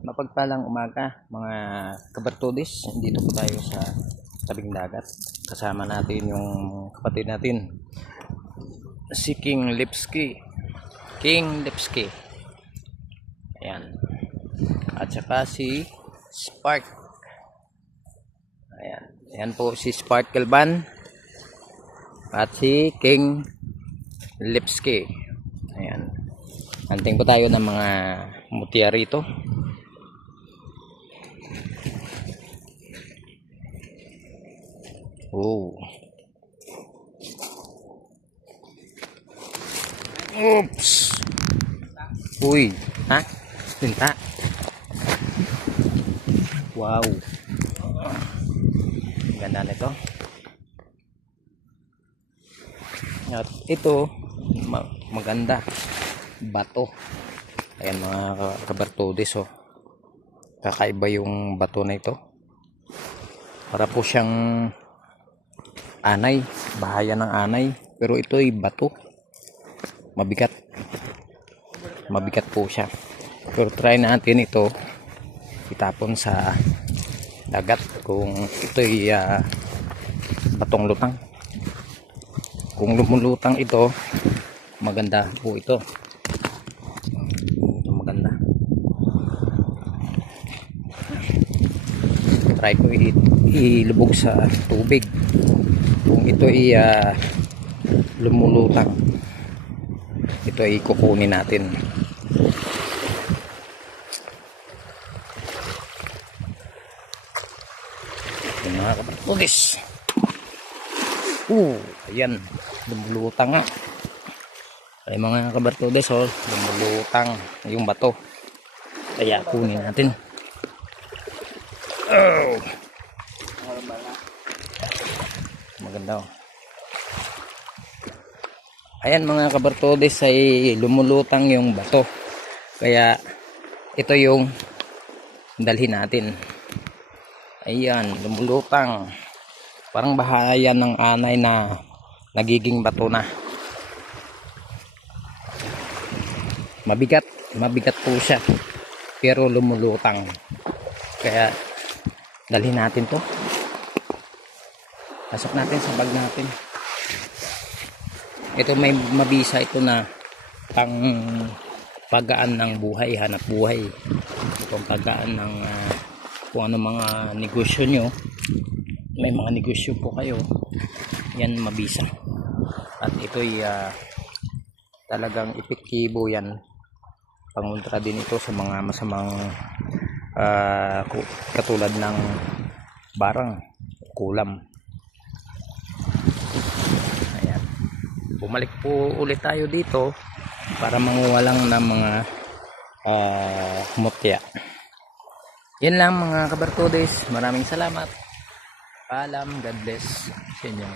Mapagpalang umaga mga kabartudis. Dito po tayo sa tabing dagat. Kasama natin yung kapatid natin. Si King Lipski. King Lipski. Ayan. At saka si Spark. Ayan. Ayan po si Sparkle Ban. At si King Lipski. Ayan. Anting po tayo ng mga mutya rito. Oh. Oops. Uy, ha? Tinta. Wow. Ganda nito. At ito, ma- maganda. Bato. Ayan mga ka- kabartudis oh. Kakaiba yung bato na ito. Para po siyang anay. Bahaya ng anay. Pero ito ay bato. Mabigat. Mabigat po siya. Pero try natin ito itapon sa dagat kung ito ay ah, batong lutang. Kung lumulutang ito, maganda po. Ito maganda. Try ko ilubog sa tubig. Kung ito ay ah, lumulutang, ito ay kukunin natin. Yung mga kapatid. Uh, ayan. Lumulutang nga. Ay mga kabartudes, oh, lumulutang yung bato. Kaya kunin natin. Oh. Maganda oh. Ayan mga kabartodes ay lumulutang yung bato. Kaya ito yung dalhin natin. Ayan, lumulutang. Parang bahaya ng anay na nagiging bato na. Mabigat, mabigat po siya. Pero lumulutang. Kaya dalhin natin to. Pasok natin sa bag natin. Ito may mabisa ito na pang pagaan ng buhay, hanap buhay. Itong pagaan ng ah, kung ano mga negosyo nyo. May mga negosyo po kayo. Yan mabisa. At ito'y ah, talagang epektibo yan. Pangontra din ito sa mga masamang ku- katulad ng barang, kulam. Ayan. Bumalik po ulit tayo dito para manguwalang ng mga ah, mutya. Yan lang mga kabartodes. Maraming salamat. Paalam. God bless sa inyo.